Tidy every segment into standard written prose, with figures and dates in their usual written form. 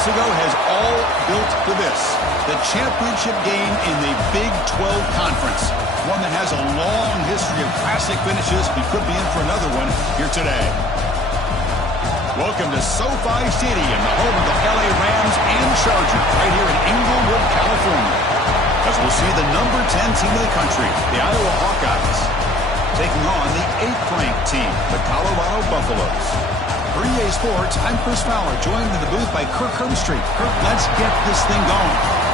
months ago has all built to this. The championship game in the Big 12 Conference. One that has a long history of classic finishes. We could be in for another one here today. Welcome to SoFi Stadium, the home of the LA Rams and Chargers, right here in Inglewood, California. As we'll see the number 10 team in the country, the Iowa Hawkeyes, taking on the 8th-ranked team, the Colorado Buffaloes. For EA Sports, I'm Chris Fowler, joined in the booth by Kirk Herbstreit. Kirk, let's get this thing going.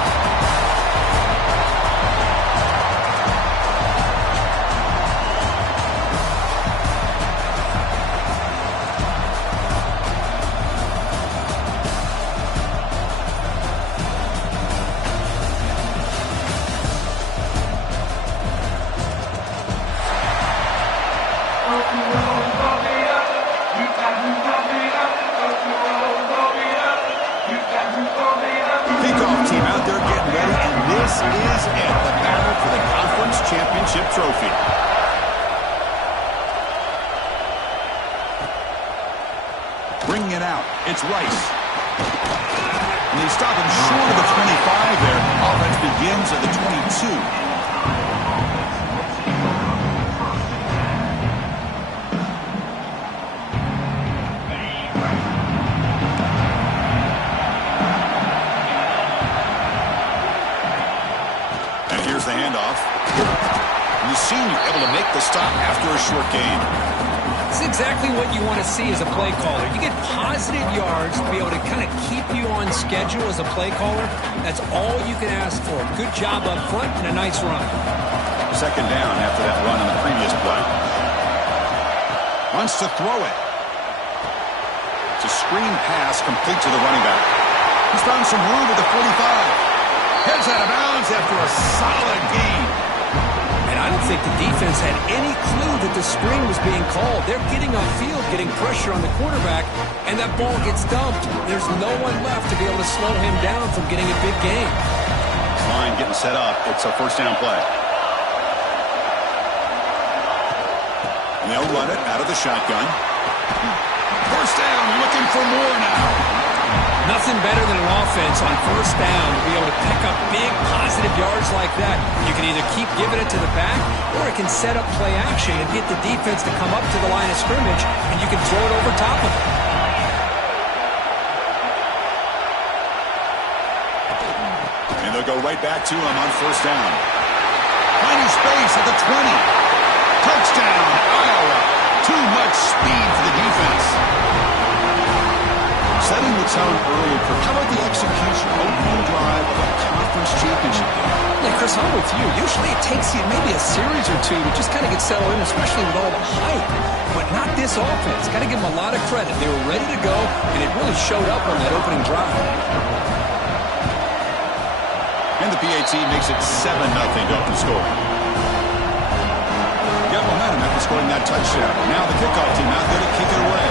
Kickoff team out there getting ready, and this is it, the battle for the conference championship trophy. Bringing it out, it's Rice. And they stop him short of the 25 there. Offense begins at the 22. The handoff. And the senior able to make the stop after a short gain. It's exactly what you want to see as a play caller. You get positive yards to be able to kind of keep you on schedule as a play caller. That's all you can ask for. Good job up front and a nice run. Second down after that run on the previous play. Wants to throw it. It's a screen pass complete to the running back. He's found some room at the 45. Heads out of bounds after a solid gain. And I don't think the defense had any clue that the screen was being called. They're getting upfield, getting pressure on the quarterback, and that ball gets dumped. There's no one left to be able to slow him down from getting a big gain. Line getting set up. It's a first down play. And they'll run it out of the shotgun. First down, looking for more now. Nothing better than an offense on first down to be able to pick up big positive yards like that. You can either keep giving it to the back, or it can set up play action and get the defense to come up to the line of scrimmage, and you can throw it over top of it. And they'll go right back to him on first down. Finding space at the 20. Touchdown, Iowa. Too much speed for the defense. Setting the tone earlier, how about the execution? Opening drive of a conference championship. Yeah, Chris, I'm with you. Usually it takes you maybe a series or two to just kind of get settled in, especially with all the hype. But not this offense. Got to give them a lot of credit. They were ready to go, and it really showed up on that opening drive. And the PAT makes it 7-0 to open the score. Got momentum after scoring that touchdown. Now the kickoff team out there to kick it away.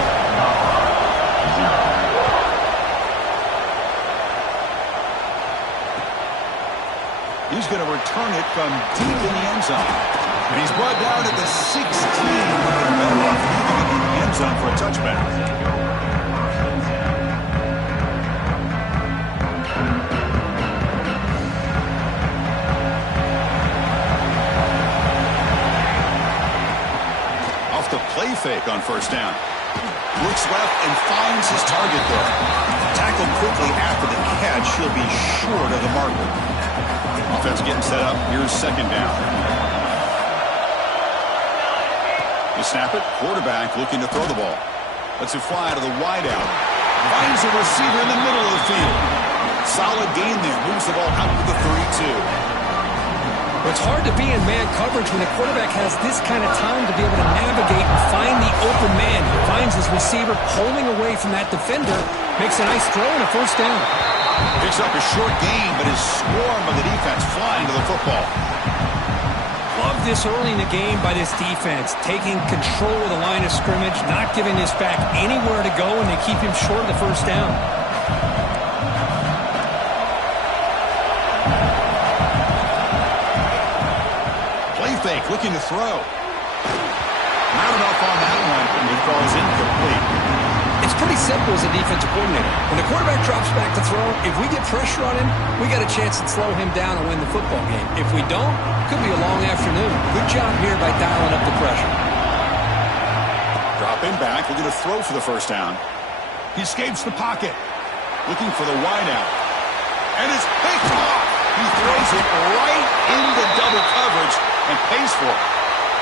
He's going to return it from deep in the end zone. And he's brought down at the 16. Better off leaving it in the end zone for a touchback. Off the play fake on first down. Looks left and finds his target there. Tackled quickly after the catch. He'll be short of the marker. Offense getting set up. Here's second down. You snap it. Quarterback looking to throw the ball. Lets it fly to the wideout. Finds a receiver in the middle of the field. Solid gain there. Moves the ball out to the 32. It's hard to be in man coverage when the quarterback has this kind of time to be able to navigate and find the open man. He finds his receiver pulling away from that defender. Makes a nice throw and a first down. Picks up a short gain, but is swarmed by the defense flying to the football. Love this early in the game by this defense. Taking control of the line of scrimmage, not giving this back anywhere to go, and they keep him short of the first down. Play fake, looking to throw. Not enough on that one, and it falls incomplete. It's pretty simple as a defensive coordinator. When the quarterback drops back to throw, if we get pressure on him, we got a chance to slow him down and win the football game. If we don't, could be a long afternoon. Good job here by dialing up the pressure. Dropping back, looking to throw for the first down. He escapes the pocket, looking for the wideout. And it's picked off. He throws it right into double coverage and pays for it.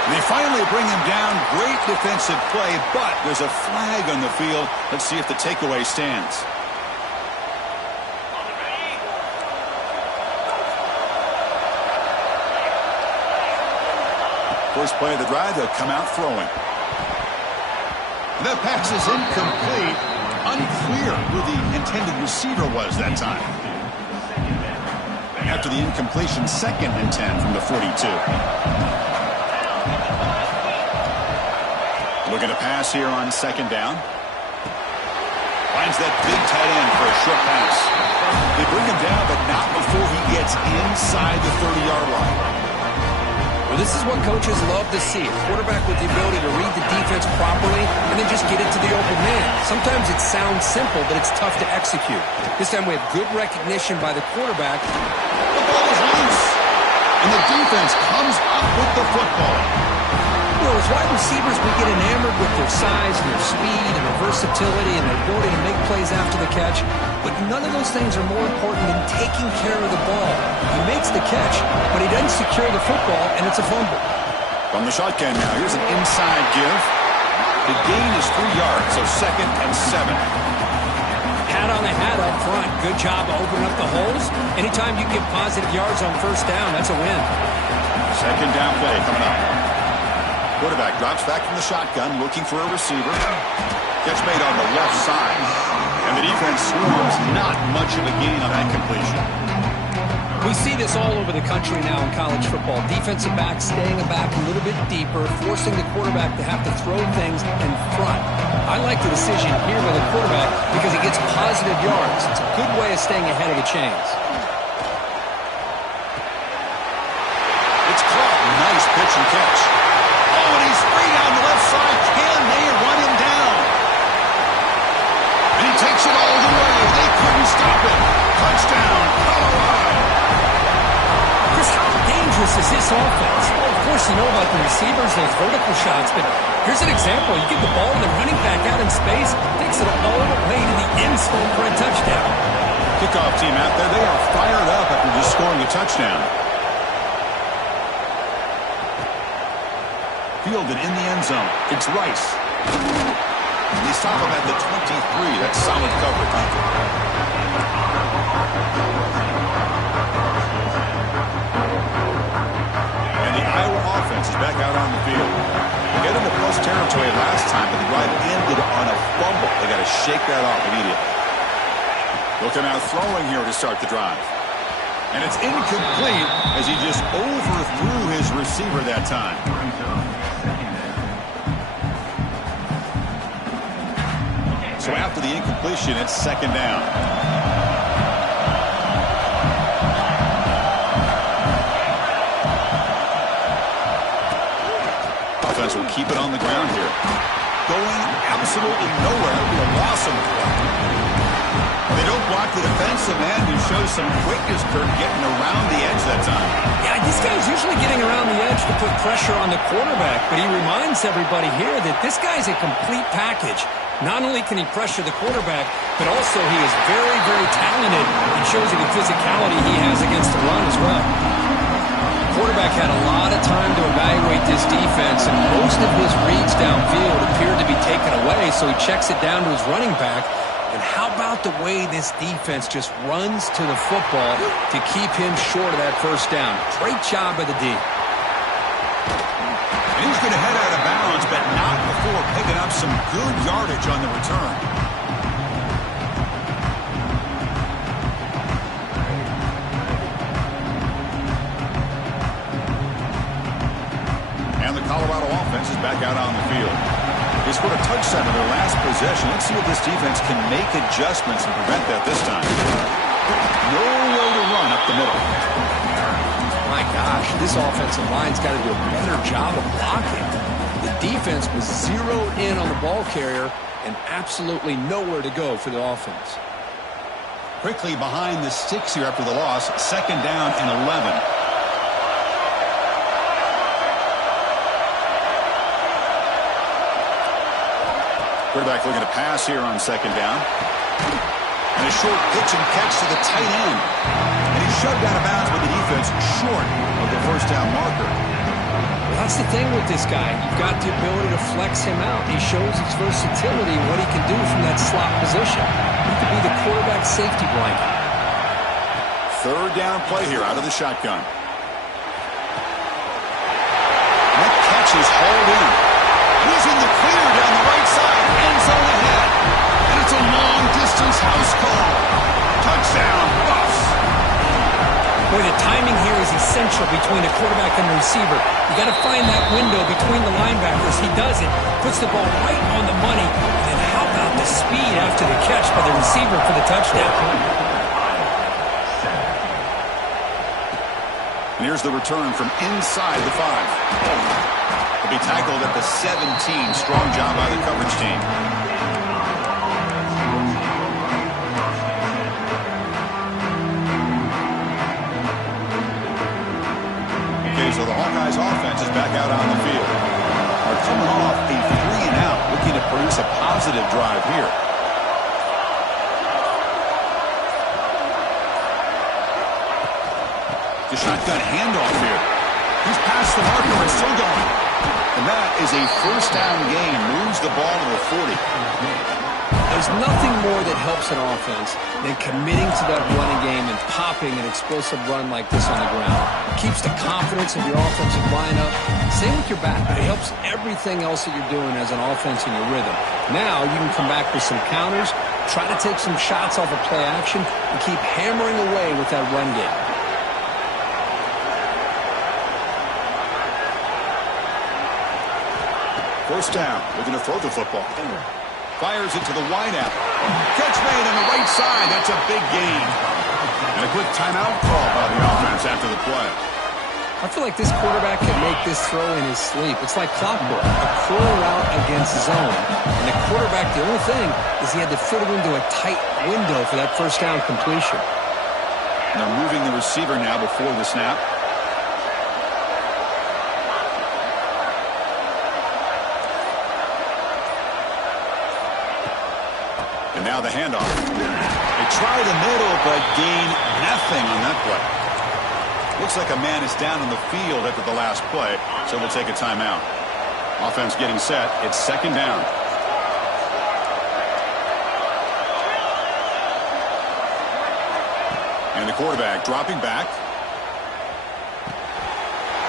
They finally bring him down. Great defensive play, but there's a flag on the field. Let's see if the takeaway stands. First play of the drive, they'll come out throwing. The pass is incomplete. Unclear who the intended receiver was that time. After the incompletion, 2nd and 10 from the 42. Looking to pass here on 2nd down. Finds that big tight end for a short pass. They bring him down, but not before he gets inside the 30-yard line. Well, this is what coaches love to see. A quarterback with the ability to read the defense properly and then just get it to the open man. Sometimes it sounds simple, but it's tough to execute. This time we have good recognition by the quarterback. The ball is loose, and the defense comes up with the football. Well, as wide receivers, we get enamored with their size and their speed and their versatility and their ability to make plays after the catch. But none of those things are more important than taking care of the ball. He makes the catch, but he doesn't secure the football, and it's a fumble. From the shotgun now, here's an inside give. The gain is 3 yards, so 2nd and 7. Hat on the hat up front. Good job of opening up the holes. Anytime you get positive yards on first down, that's a win. 2nd down play coming up. Quarterback drops back from the shotgun, looking for a receiver. Gets made on the left side. And the defense swarms. Not much of a gain on that completion. We see this all over the country now in college football. Defensive backs staying back a little bit deeper, forcing the quarterback to have to throw things in front. I like the decision here by the quarterback because he gets positive yards. It's a good way of staying ahead of the chains. It's caught. Nice pitch and catch. Oh, and he's free down the left side. Can they run him down? And he takes it all the way. They couldn't stop him. Touchdown, Colorado. Chris, how dangerous is this offense? Well, of course, you know about the receivers, those vertical shots, but here's an example. You get the ball and the running back out in space, takes it all the way to the end zone for a touchdown. Kickoff team out there. They are fired up after just scoring a touchdown. Fielded in the end zone. It's Rice. They stop him at the 23. That's solid coverage. And the Iowa offense is back out on the field. They got into plus territory last time, but the drive ended on a fumble. They got to shake that off immediately. Looking out throwing here to start the drive. And it's incomplete as he just overthrew his receiver that time. So after the incompletion, it's 2nd down. Offense will keep it on the ground here. Going absolutely nowhere with a loss of the play. They don't block the defensive end, who shows some quickness, Kirk, getting around the edge that time. Yeah, this guy's usually getting around the edge to put pressure on the quarterback, but he reminds everybody here that this guy's a complete package. Not only can he pressure the quarterback, but also he is very, very talented and shows you the physicality he has against the run as well. The quarterback had a lot of time to evaluate this defense, and most of his reads downfield appeared to be taken away, so he checks it down to his running back. And how about the way this defense just runs to the football to keep him short of that first down? Great job by the D. And he's going to head out of bounds, but not before picking up some good yardage on the return. And the Colorado offense is back out on the field. They scored a touchdown in their last possession. Let's see if this defense can make adjustments and prevent that this time. No way to run up the middle. My gosh, this offensive line's got to do a better job of blocking. The defense was zeroed in on the ball carrier and absolutely nowhere to go for the offense. Quickly behind the sticks here after the loss. 2nd down and 11. Quarterback looking to pass here on 2nd down. And a short pitch and catch to the tight end. And he's shoved out of bounds with the defense short of the first down marker. Well, that's the thing with this guy. You've got the ability to flex him out. He shows his versatility, what he can do from that slot position. He could be the quarterback safety blanket. 3rd down play here out of the shotgun. That catch is hauled in. He's in the clear down the right side. End zone ahead. And it's a long-distance house call. Touchdown, Buffs. Boy, the timing here is essential between a quarterback and the receiver. You got to find that window between the linebackers. He does it, puts the ball right on the money, and then how about the speed after the catch by the receiver for the touchdown? And here's the return from inside the 5. He'll be tackled at the 17. Strong job by the coverage team. So the Hawkeyes offense is back out on the field. They're coming off a 3-and-out, looking to produce a positive drive here. The shotgun handoff here. He's past the marker and still going. And that is a 1st down gain. Moves the ball to the 40. There's nothing more that helps an offense than committing to that running game and popping an explosive run like this on the ground. It keeps the confidence of your offensive lineup. Same with your back, but it helps everything else that you're doing as an offense in your rhythm. Now you can come back with some counters, try to take some shots off of play action, and keep hammering away with that run game. First down, looking to throw the football. Fires it to the wideout. Catch made on the right side. That's a big gain. And a quick timeout call by the offense after the play. I feel like this quarterback can make this throw in his sleep. It's like clockwork, a curl route against zone. And the quarterback, the only thing is he had to fit it into a tight window for that 1st down completion. And they're moving the receiver now before the snap. And now the handoff. They try the middle, but gain nothing on that play. Looks like a man is down in the field after the last play, so we'll take a timeout. Offense getting set. It's 2nd down. And the quarterback dropping back.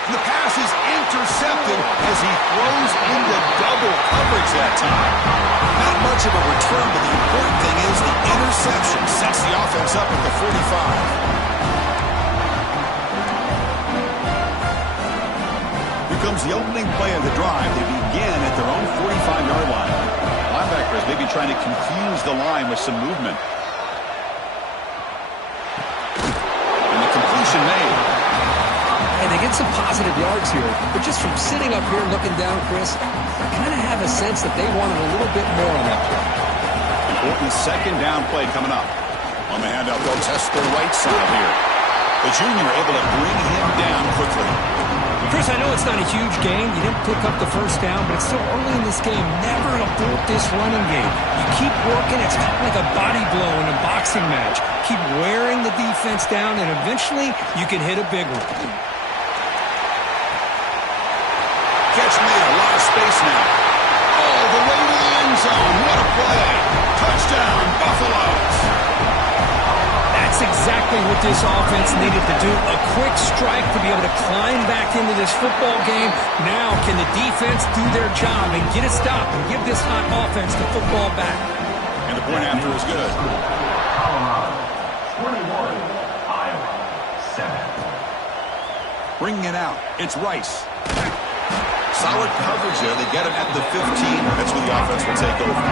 The pass is intercepted as he throws into double coverage that time. Not much of a return, but the important thing is the interception sets the offense up at the 45. Here comes the opening play of the drive. They begin at their own 45-yard line. Linebackers maybe trying to confuse the line with some movement. And the completion made. And they get some positive yards here, but just from sitting up here looking down, Chris, I kind of have a sense that they wanted a little bit more on that play. Important 2nd down play coming up. On the handout, they'll test the right side here. The junior able to bring him down quickly. Chris, I know it's not a huge game. You didn't pick up the 1st down, but it's still early in this game. Never abort this running game. You keep working. It's kind of like a body blow in a boxing match. Keep wearing the defense down, and eventually you can hit a big one. Catch made, a lot of space now. All the way to the end zone. What a play. Touchdown, Buffaloes. That's exactly what this offense needed to do. A quick strike to be able to climb back into this football game. Now can the defense do their job and get a stop and give this hot offense the football back? And the point after is good. 21, Iowa, 7. Bringing it out. It's Rice. Solid coverage there. They get it at the 15. That's where the offense will take over.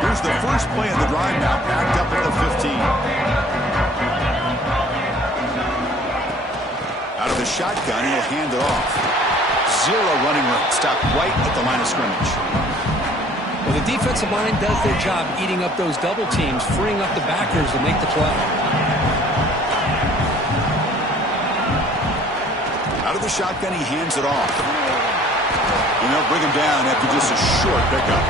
Here's the first play of the drive now, backed up at the 15. shotgun, and he'll hand it off. Zero running room. Stopped right at the line of scrimmage. Well, the defensive line does their job eating up those double teams, freeing up the backers to make the play. Out of the shotgun, he hands it off. And they'll bring him down after just a short pickup.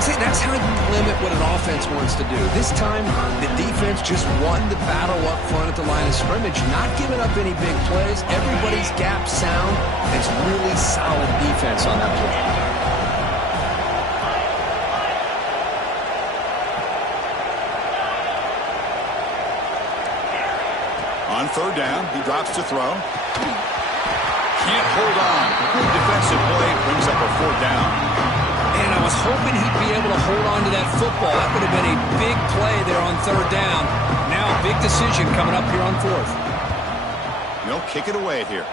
See, that's how you limit what an offense wants to do. This time, the defense just won the battle up front at the line of scrimmage, not giving up any big plays. Everybody's gap sound. It's really solid defense on that play. On third down, he drops to throw. Can't hold on. Good defensive play brings up a fourth down. And I was hoping he'd be able to hold on to that football. That would have been a big play there on third down. Now a big decision coming up here on fourth. They'll kick it away here.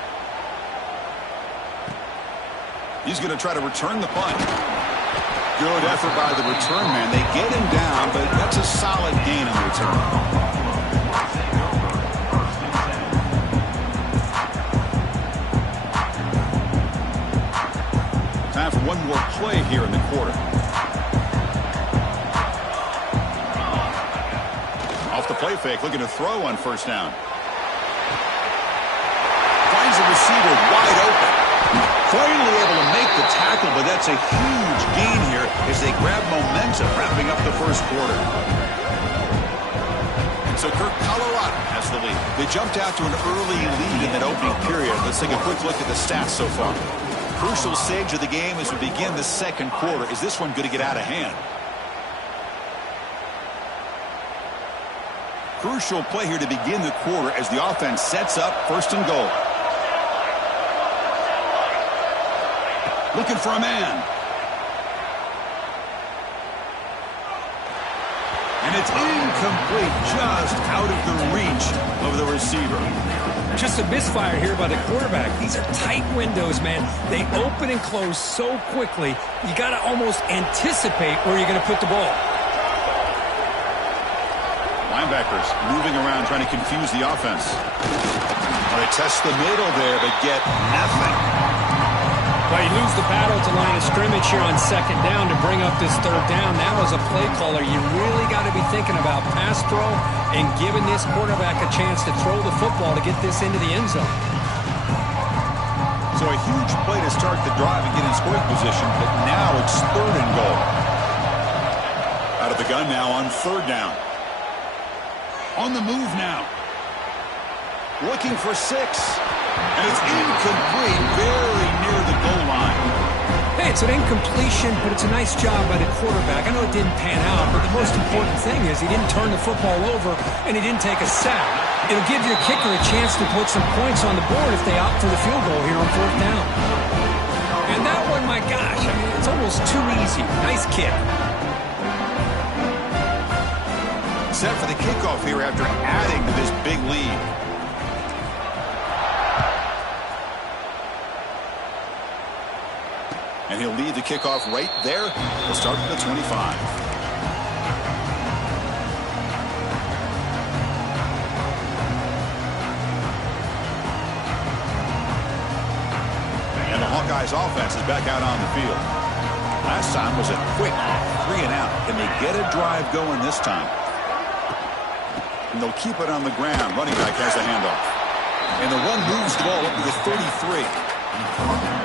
He's going to try to return the punt. Good effort by the return man. They get him down, but that's a solid gain on the return. Time for one more play here in the quarter. Off the play fake, looking to throw on first down. Finds a receiver wide open. Finally able to make the tackle, but that's a huge gain here as they grab momentum wrapping up the first quarter. And so Kirk, Colorado has the lead. They jumped out to an early lead in that opening period. Let's take a quick look at the stats so far. Crucial stage of the game as we begin the second quarter. Is this one going to get out of hand? Crucial play here to begin the quarter as the offense sets up first and goal. Looking for a man. And it's incomplete, just out of the reach of the receiver. Just a misfire here by the quarterback. These are tight windows, man. They open and close so quickly, you got to almost anticipate where you're going to put the ball. Linebackers moving around, trying to confuse the offense. Well, they test the middle there, but get nothing. Well, you lose the battle to line of scrimmage here on second down to bring up this third down. Now, as a play caller, you really got to be thinking about pass pro and giving this quarterback a chance to throw the football to get this into the end zone. So a huge play to start the drive and get in scoring position, but now it's third and goal. Out of the gun now on third down. On the move now. Looking for 6. And it's incomplete, very near the goal line. Hey, it's an incompletion, but it's a nice job by the quarterback. I know it didn't pan out, but the most important thing is he didn't turn the football over and he didn't take a sack. It'll give your kicker a chance to put some points on the board if they opt for the field goal here on fourth down. And that one, my gosh, I mean, it's almost too easy. Nice kick. Set for the kickoff here after adding to this big lead. And he'll lead the kickoff right there. He'll start from the 25. And the Hawkeyes offense is back out on the field. Last time was a quick 3 and out. Can they get a drive going this time? And they'll keep it on the ground. Running back has the handoff. And the run moves the ball up to the 33.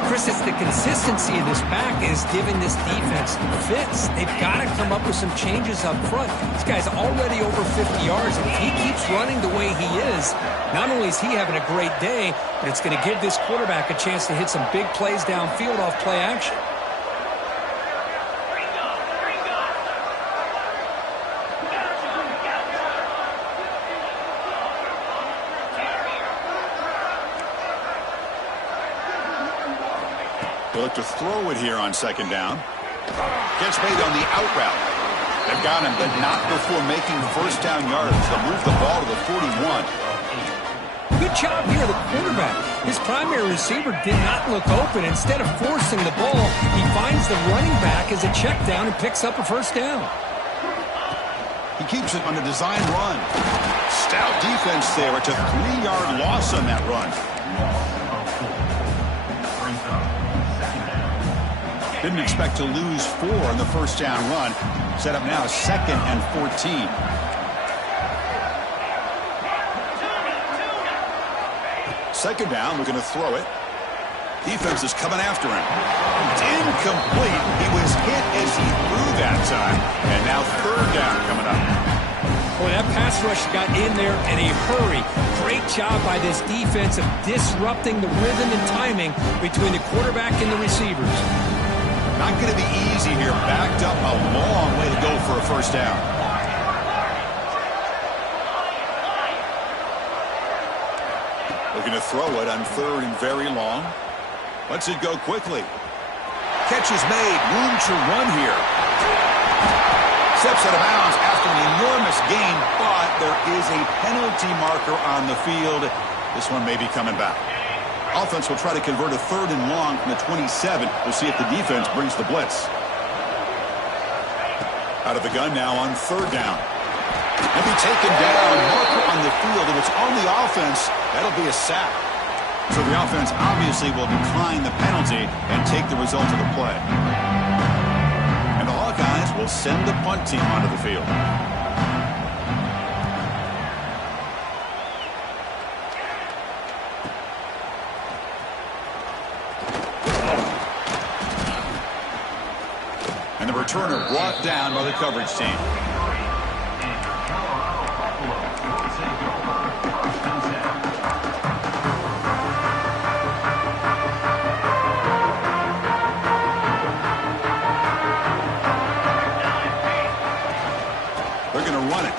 Chris, it's the consistency of this back is giving this defense fits. They've got to come up with some changes up front. This guy's already over 50 yards, and if he keeps running the way he is, not only is he having a great day, but it's going to give this quarterback a chance to hit some big plays downfield off play action. They look to throw it here on second down. Gets made on the out route. They've got him, but not before making first down yards. They'll move the ball to the 41. Good job here, the quarterback. His primary receiver did not look open. Instead of forcing the ball, he finds the running back as a check down and picks up a first down. He keeps it on a design run. Stout defense there. It's a 3-yard loss on that run. Didn't expect to lose 4 on the first down run. Set up now 2nd and 14. Second down, looking to throw it. Defense is coming after him. It's incomplete. He was hit as he threw that time. And now third down coming up. Boy, that pass rush got in there in a hurry. Great job by this defense of disrupting the rhythm and timing between the quarterback and the receivers. Not going to be easy here. Backed up a long way to go for a first down. Looking to throw it on third and very long. Lets it go quickly. Catch is made. Room to run here. Steps out of bounds after an enormous gain, but there is a penalty marker on the field. This one may be coming back. Offense will try to convert a third and long from the 27. We'll see if the defense brings the blitz. Out of the gun now on third down. And be taken down. Marker on the field. If it's on the offense, that'll be a sack. So the offense obviously will decline the penalty and take the result of the play. And the Hawkeyes will send the punt team onto the field. And the returner brought down by the coverage team. They're going to run it.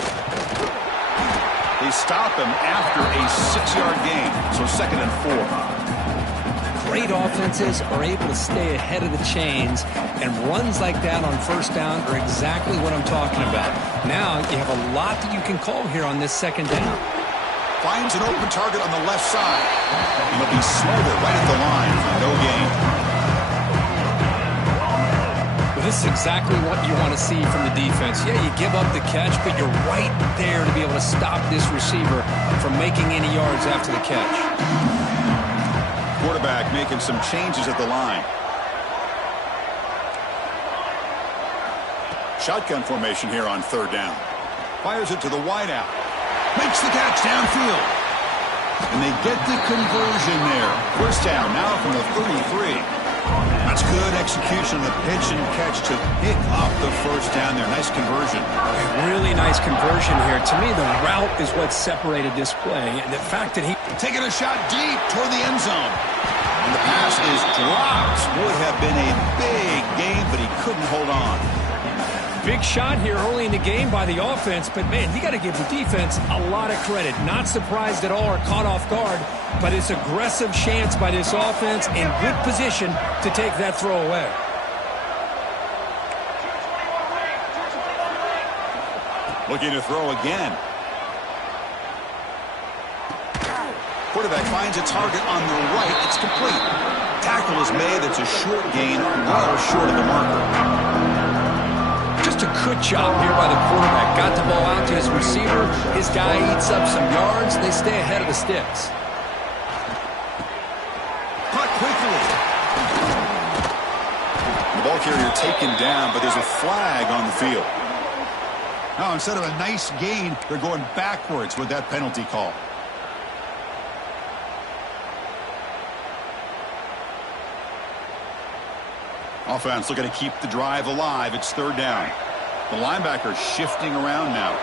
They stop him after a 6-yard gain, so 2nd and 4. Great offenses are able to stay ahead of the chains, and runs like that on first down are exactly what I'm talking about. Now you have a lot that you can call here on this second down. Finds an open target on the left side. He'll be smothered right at the line for no gain. Well, this is exactly what you want to see from the defense. Yeah, you give up the catch, but you're right there to be able to stop this receiver from making any yards after the catch. Quarterback making some changes at the line. Shotgun formation here on third down. Fires it to the wideout. Makes the catch downfield. And they get the conversion there. First down now from the 33. That's good execution of the pitch and catch to pick up the first down there. Nice conversion. Really nice conversion here. To me, the route is what separated this play. And the fact that he... Taking a shot deep toward the end zone. And the pass is dropped. Would have been a big gain, but he couldn't hold on. Big shot here early in the game by the offense, but man, you got to give the defense a lot of credit. Not surprised at all or caught off guard, but it's aggressive chance by this offense in good position to take that throw away. Looking to throw again. Quarterback finds a target on the right. It's complete. Tackle is made. It's a short gain, well short of the marker. Just a good job here by the quarterback. Got the ball out to his receiver. His guy eats up some yards. They stay ahead of the sticks. Caught quickly. The ball carrier taken down, but there's a flag on the field. Now, instead of a nice gain, they're going backwards with that penalty call. Offense looking to keep the drive alive. It's third down. The linebacker shifting around now.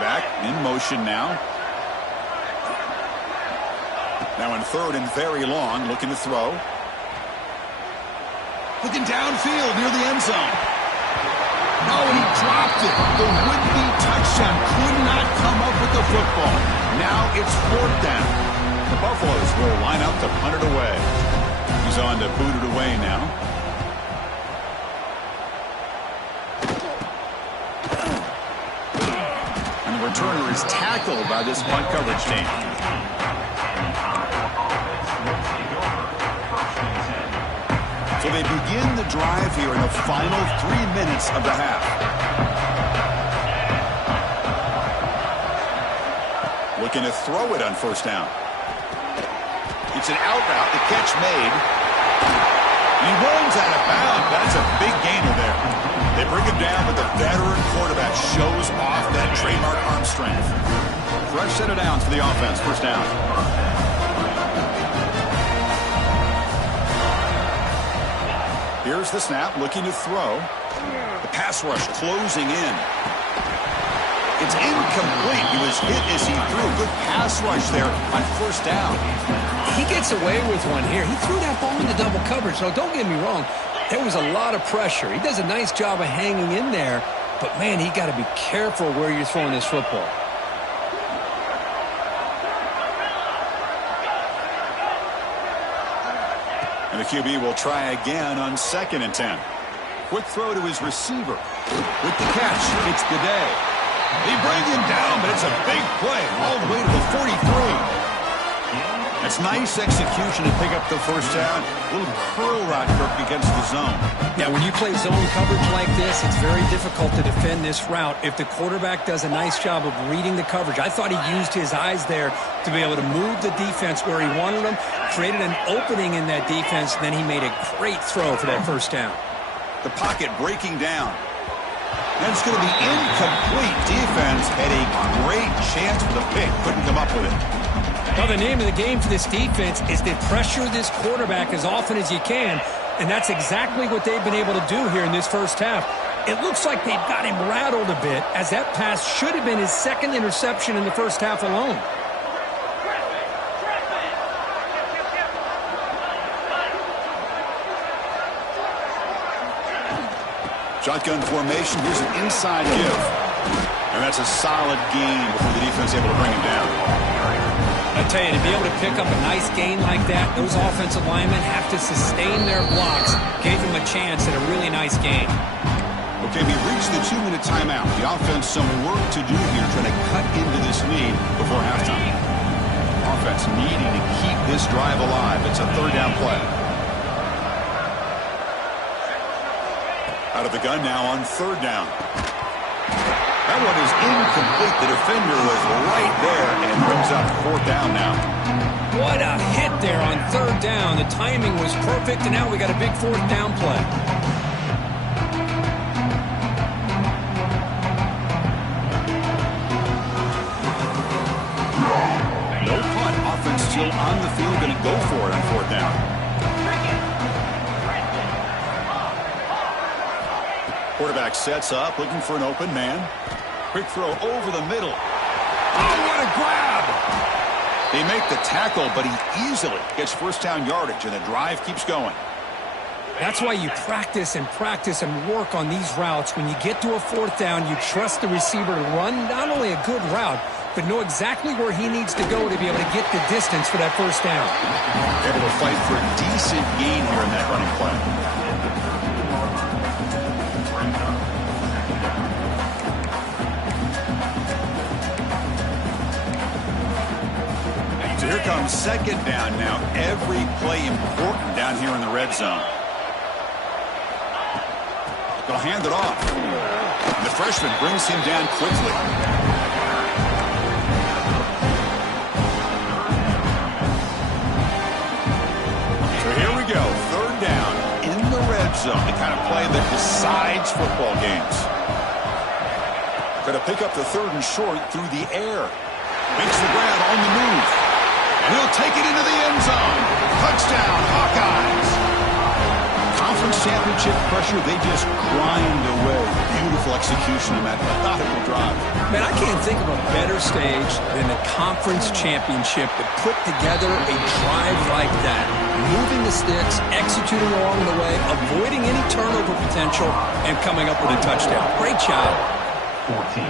Back in motion now. Now in third and very long, looking to throw. Looking downfield near the end zone. No, he dropped it. The would-be touchdown could not come up with the football. Now it's fourth down. The Buffaloes will line up to punt it away. He's on to boot it away now. And the returner is tackled by this punt coverage team. So they begin the drive here in the final 3 minutes of the half. looking to throw it on first down. It's an out route. The catch made. He runs out of bounds. That's a big gainer there. They bring him down, but the veteran quarterback shows off that trademark arm strength. Fresh set of downs for the offense. First down. Here's the snap, looking to throw. The pass rush closing in. It's incomplete. He was hit as he threw. Good pass rush there on first down. He gets away with one here. He threw that ball into double coverage. So don't get me wrong. There was a lot of pressure. He does a nice job of hanging in there. But, man, he got to be careful where you're throwing this football. And the QB will try again on 2nd and 10. Quick throw to his receiver. With the catch, it's the day. They bring him down, but it's a big play all the way to the 43. That's nice execution to pick up the first down. A little curl route, Kirk, against the zone. Yeah, when you play zone coverage like this, it's very difficult to defend this route if the quarterback does a nice job of reading the coverage. I thought he used his eyes there to be able to move the defense where he wanted them, created an opening in that defense, and then he made a great throw for that first down. The pocket breaking down. That's going to be incomplete. Defense had a great chance for the pick. Couldn't come up with it. Well, the name of the game for this defense is to pressure this quarterback as often as you can, and that's exactly what they've been able to do here in this first half. It looks like they've got him rattled a bit, as that pass should have been his 2nd interception in the first half alone. Shotgun formation. Here's an inside give. And that's a solid gain before the defense able to bring him down. I tell you, to be able to pick up a nice gain like that, those offensive linemen have to sustain their blocks. Gave him a chance at a really nice gain. Okay, we reached the 2-minute timeout. The offense some work to do here, trying to cut into this lead before halftime. Offense needing to keep this drive alive. It's a 3rd down play. Out of the gun now on 3rd down. That one is incomplete. The defender was right there and brings up 4th down now. What a hit there on 3rd down. The timing was perfect, and now we got a big 4th down play. No punt. Offense still on the field, going to go for it on 4th down. Quarterback sets up, looking for an open man. Quick throw over the middle. Oh, what a grab! They make the tackle, but he easily gets first down yardage, and the drive keeps going. That's why you practice and work on these routes. When you get to a 4th down, you trust the receiver to run not only a good route, but know exactly where he needs to go to be able to get the distance for that first down. Able to fight for a decent gain here in that running play. So here comes 2nd down now. Every play important down here in the red zone. They'll hand it off. And the freshman brings him down quickly. So here we go. 3rd down in the red zone. The kind of play that decides football games. Going to pick up the 3rd and short through the air. Makes the grab on the move. And he'll take it into the end zone. Touchdown, Hawkeyes. Conference championship pressure, they just grind away. Beautiful execution on that methodical drive. Man, I can't think of a better stage than the conference championship to put together a drive like that. Moving the sticks, executing along the way, avoiding any turnover potential, and coming up with a touchdown. Great job. 14.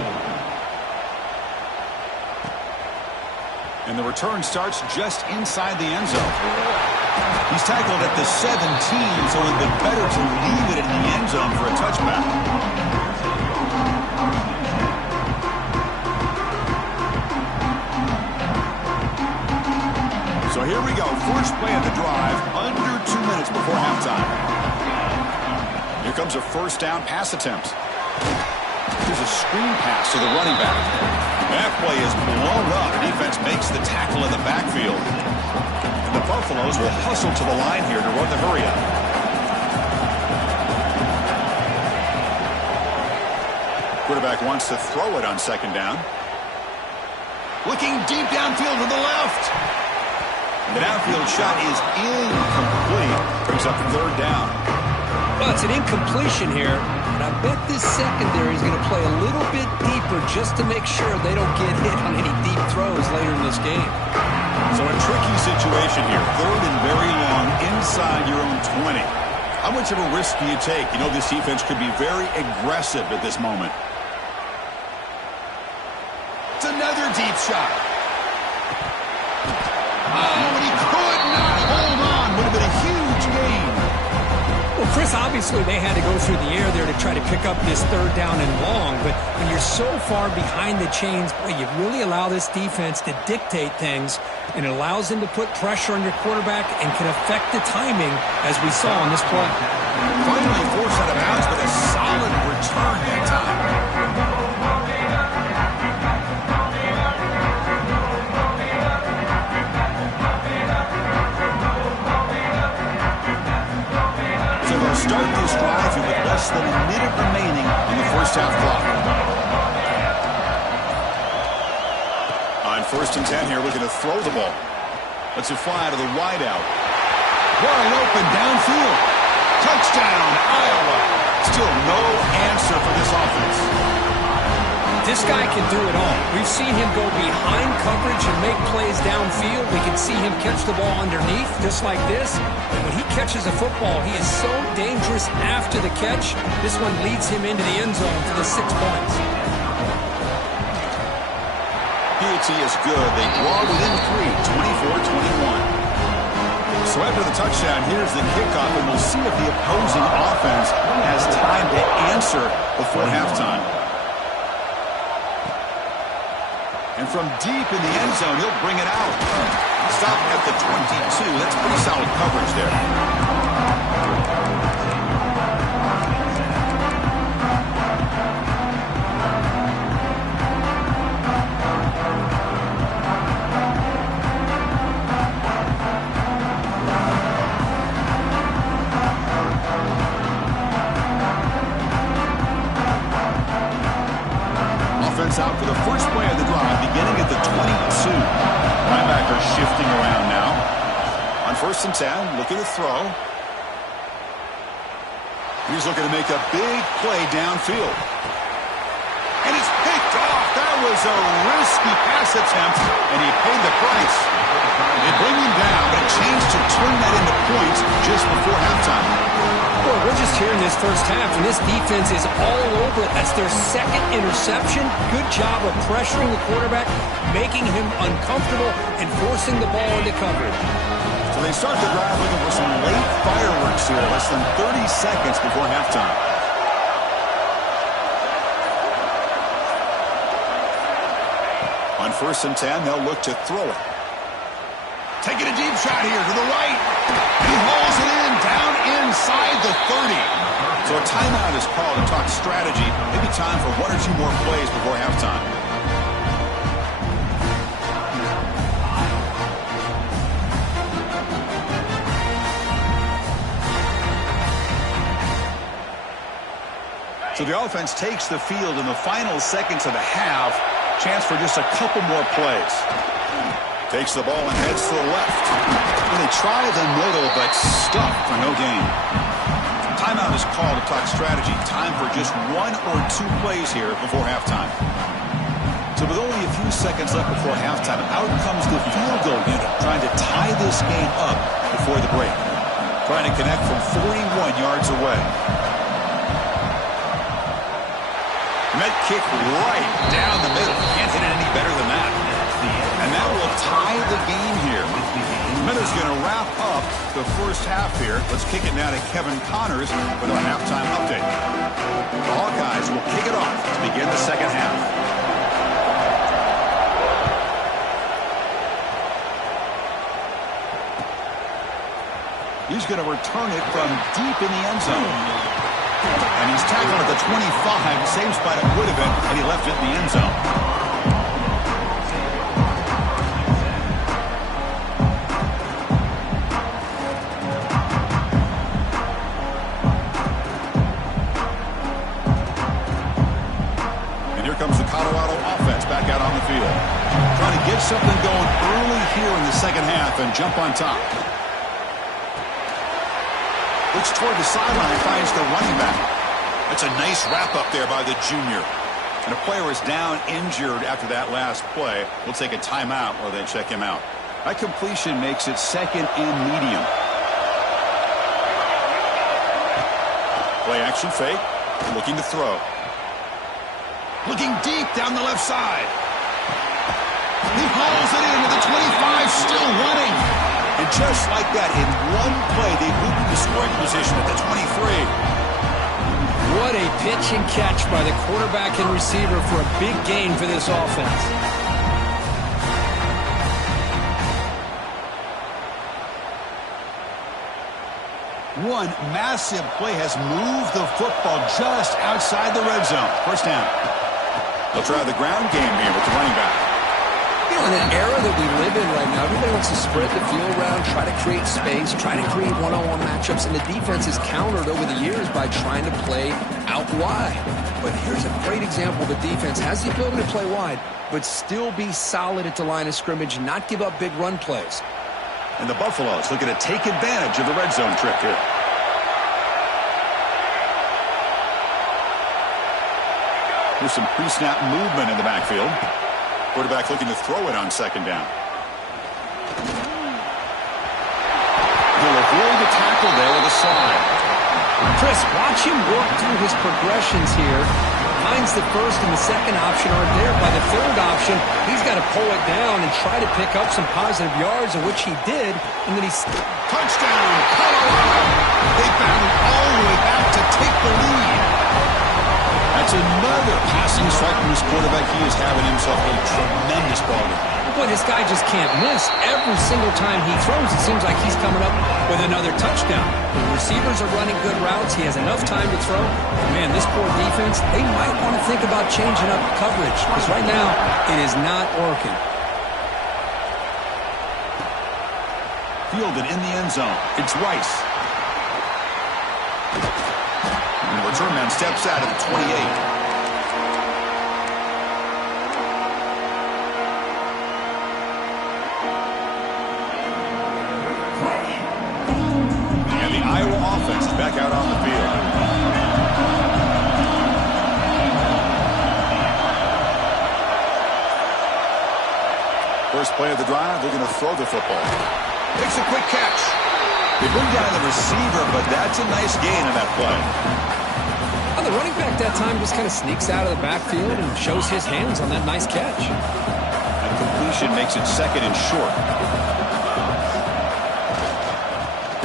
And the return starts just inside the end zone. He's tackled at the 17, so it would have been better to leave it in the end zone for a touchback. So here we go. First play of the drive, under 2 minutes before halftime. Here comes a first down pass attempt. Here's a screen pass to the running back. That play is blown up. The defense makes the tackle in the backfield. And the Buffaloes will hustle to the line here to run the hurry up. Quarterback wants to throw it on second down. Looking deep downfield to the left. The downfield shot is incomplete. Brings up third down. Well, it's an incompletion here, and I bet this secondary is going to play a little bit deeper just to make sure they don't get hit on any deep throws later in this game. So a tricky situation here. Third and very long inside your own 20. How much of a risk do you take? You know this defense could be very aggressive at this moment. It's another deep shot. Oh, and he could not hold on. Would have been a huge gain. Well, Chris, obviously they had to go through the air there to try to pick up this third down and long, but when you're so far behind the chains, boy, you really allow this defense to dictate things, and it allows them to put pressure on your quarterback and can affect the timing, as we saw on this play. Finally forced out of bounds, but a solid return that time. Start this drive with less than a minute remaining on the first half clock. On 1st and 10 here, looking to throw the ball. Lets it fly to the wideout. Wide open downfield. Touchdown, Iowa. Still no answer for this offense. This guy can do it all. We've seen him go behind coverage and make plays downfield. We can see him catch the ball underneath, just like this. And when he catches a football, he is so dangerous after the catch. This one leads him into the end zone for the 6 points. PAT is good. They draw within 3, 24-21. So after the touchdown, here's the kickoff, and we'll see if the opposing offense has time to answer before halftime. And from deep in the end zone, he'll bring it out. Stop at the 22. That's pretty solid coverage there. Out for the first play of the drive, beginning at the 22. Linebacker shifting around now. On 1st and 10, looking to throw. He's looking to make a big play downfield. And it's picked off. That was a risky pass attempt, and he paid the price. They bring him down, but a chance to turn that into points just before halftime. Boy, we're just here in this first half, and this defense is all over it. That's their second interception. Good job of pressuring the quarterback, making him uncomfortable, and forcing the ball into coverage. So they start the drive looking for some late fireworks here, less than 30 seconds before halftime. On 1st and 10, they'll look to throw it. Taking a deep shot here to the right. He hauls it in, down inside the 30. So a timeout is called to talk strategy. Maybe time for 1 or 2 more plays before halftime. So the offense takes the field in the final seconds of the half. Chance for just a couple more plays. Takes the ball and heads to the left. And they try the middle, but stuck for no gain. Timeout is called to talk strategy. Time for just 1 or 2 plays here before halftime. So with only a few seconds left before halftime, out comes the field goal unit, trying to tie this game up before the break. Trying to connect from 41 yards away. And that kick right down the middle. Can't hit it any better than that. And that will tie the game here. Minutes going to wrap up the first half here. Let's kick it now to Kevin Connors with our halftime update. The Hawkeyes will kick it off to begin the second half. He's going to return it from deep in the end zone. And he's tackled at the 25, same spot it would have been, and he left it in the end zone. get something going early here in the second half and jump on top. Looks toward the sideline, finds the running back. That's a nice wrap-up there by the junior. And a player is down injured after that last play. We'll take a timeout while they check him out. That completion makes it second and medium. Play action fake. Looking to throw. Looking deep down the left side. He hauls it into the 25, still running. And just like that, in one play, they moved into scoring position at the 23. What a pitch and catch by the quarterback and receiver for a big gain for this offense. One massive play has moved the football just outside the red zone. First down. They'll try the ground game here with the running back. You know, in an era that we live in right now, everybody wants to spread the field around, try to create space, try to create one-on-one matchups, and the defense is countered over the years by trying to play out wide. But here's a great example. The defense has the ability to play wide, but still be solid at the line of scrimmage, not give up big run plays. And the Buffaloes looking to take advantage of the red zone trip here. There's some pre-snap movement in the backfield. Quarterback looking to throw it on second down. He'll avoid the tackle there with a slide. Chris, watch him work through his progressions here. Finds the first and the second option aren't there. By the third option, he's got to pull it down and try to pick up some positive yards, of which he did. And then he's... Touchdown, Colorado! They battled all the way back to take the lead. That's another passing strike from his quarterback. He is having himself a tremendous ball game. Boy, this guy just can't miss. Every single time he throws, it seems like he's coming up with another touchdown. The receivers are running good routes. He has enough time to throw. Man, this poor defense, they might want to think about changing up coverage, because right now, it is not working. Fielded in the end zone. It's Rice. And the return man steps out at the 28. Back out on the field. First play of the drive, they're going to throw the football. Makes a quick catch. They bring down the receiver, but that's a nice gain on that play. Well, the running back that time just kind of sneaks out of the backfield and shows his hands on that nice catch. That completion makes it second and short.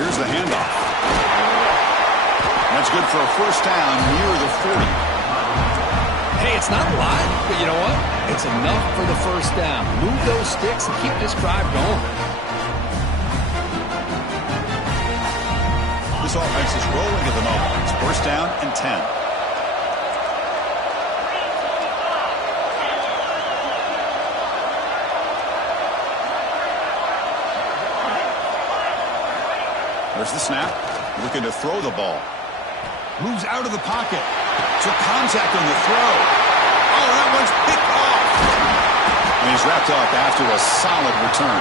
Here's the handoff. That's good for a first down near the 40. Hey, it's not a lot, but you know what? It's enough for the first down. Move those sticks and keep this drive going. This offense is rolling at the moment. It's first down and 10. There's the snap. Looking to throw the ball. Moves out of the pocket. Took contact on the throw. Oh, that one's picked off. And he's wrapped up after a solid return.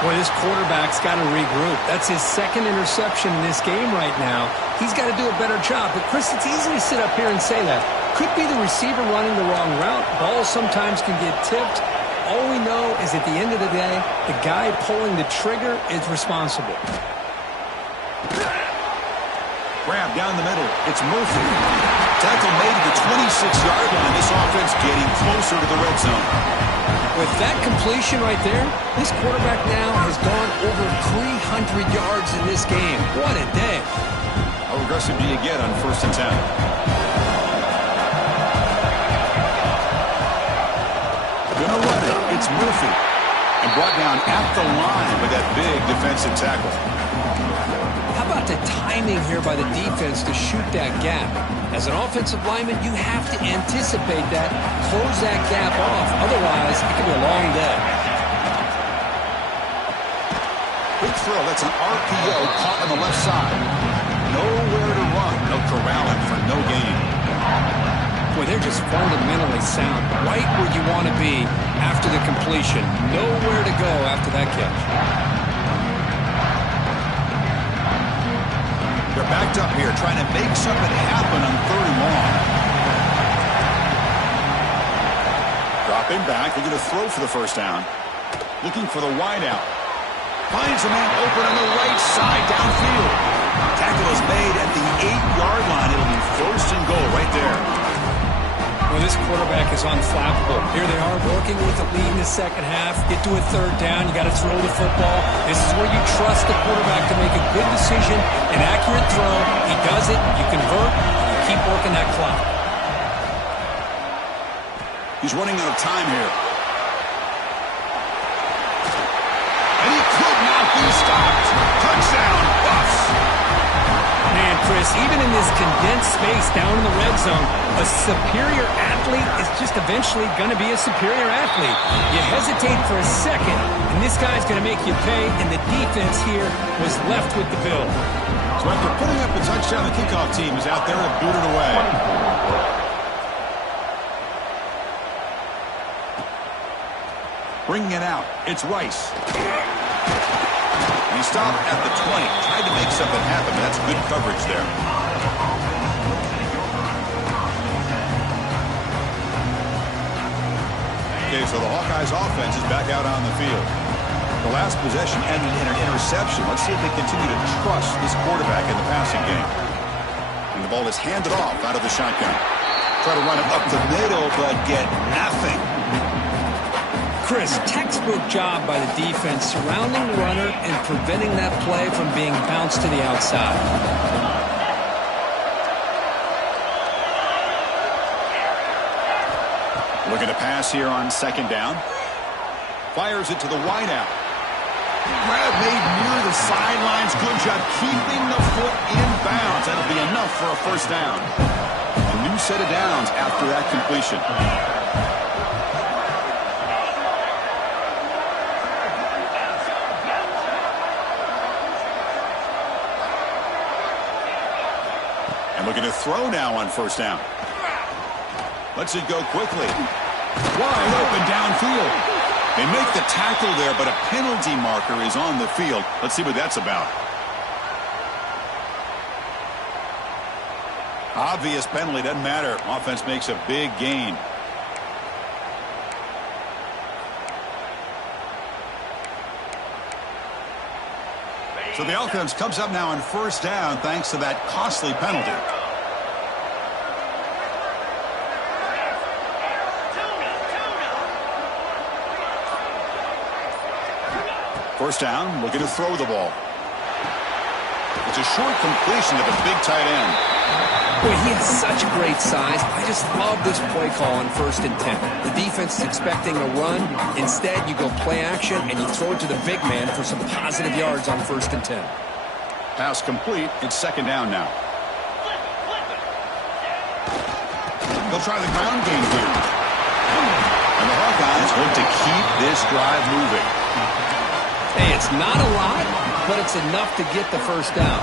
Boy, this quarterback's got to regroup. That's his second interception in this game right now. He's got to do a better job. But, Chris, it's easy to sit up here and say that. Could be the receiver running the wrong route. Balls sometimes can get tipped. All we know is at the end of the day, the guy pulling the trigger is responsible. Grab down the middle. It's Murphy. Tackle made at the 26-yard line. This offense getting closer to the red zone. With that completion right there, this quarterback now has gone over 300 yards in this game. What a day. How aggressive do you get on first and 10? Gonna run it. It's Murphy. And brought down at the line with that big defensive tackle. How about the timing here by the defense to shoot that gap? As an offensive lineman, you have to anticipate that, close that gap off. Otherwise, it could be a long day. Quick throw. That's an RPO caught on the left side. Nowhere to run. No corralling for no gain. Well, they're just fundamentally sound, right where you want to be after the completion. Nowhere to go after that catch. They're backed up here, trying to make something happen on 3rd and long. Dropping back, they're going to throw for the first down. Looking for the wide out. Finds a man open on the right side downfield. Tackle is made at the 8-yard line. It'll be 1st and goal right there. Well, this quarterback is unflappable. Here they are working with the lead in the second half. Get to a 3rd down. You got to throw the football. This is where you trust the quarterback to make a good decision, an accurate throw. He does it. You convert. And you keep working that clock. He's running out of time here. And he could not be stopped. Touchdown, Buffs. Man, Chris, even in this condensed space down in the red zone, a superior athlete is just eventually going to be a superior athlete. You hesitate for a second, and this guy's going to make you pay, and the defense here was left with the bill. So after putting up a touchdown, the kickoff team is out there to boot it away. Bringing it out, it's Rice. He stopped at the 20, tried to make something happen, but that's good coverage there. Okay, so the Hawkeyes offense is back out on the field. The last possession ended in an interception. Let's see if they continue to trust this quarterback in the passing game. And the ball is handed off out of the shotgun. Try to run it up the middle, but get nothing. Chris, textbook job by the defense surrounding the runner and preventing that play from being bounced to the outside. Looking to pass here on 2nd down. Fires it to the wide out. Grab made near the sidelines. Good job keeping the foot in bounds. That'll be enough for a 1st down. A new set of downs after that completion. Looking to throw now on 1st down. Lets it go quickly. Wide open downfield. They make the tackle there, but a penalty marker is on the field. Let's see what that's about. Obvious penalty, doesn't matter. Offense makes a big gain. So the offense comes up now on 1st down thanks to that costly penalty. 1st down, looking to throw the ball. It's a short completion to the big tight end. Boy, he has such great size. I just love this play call on 1st and 10. The defense is expecting a run. Instead, you go play action, and you throw it to the big man for some positive yards on 1st and 10. Pass complete. It's 2nd down now. They'll try the ground game here. And the Hawkeyes hope to keep this drive moving. Hey, it's not a lot, but it's enough to get the 1st down.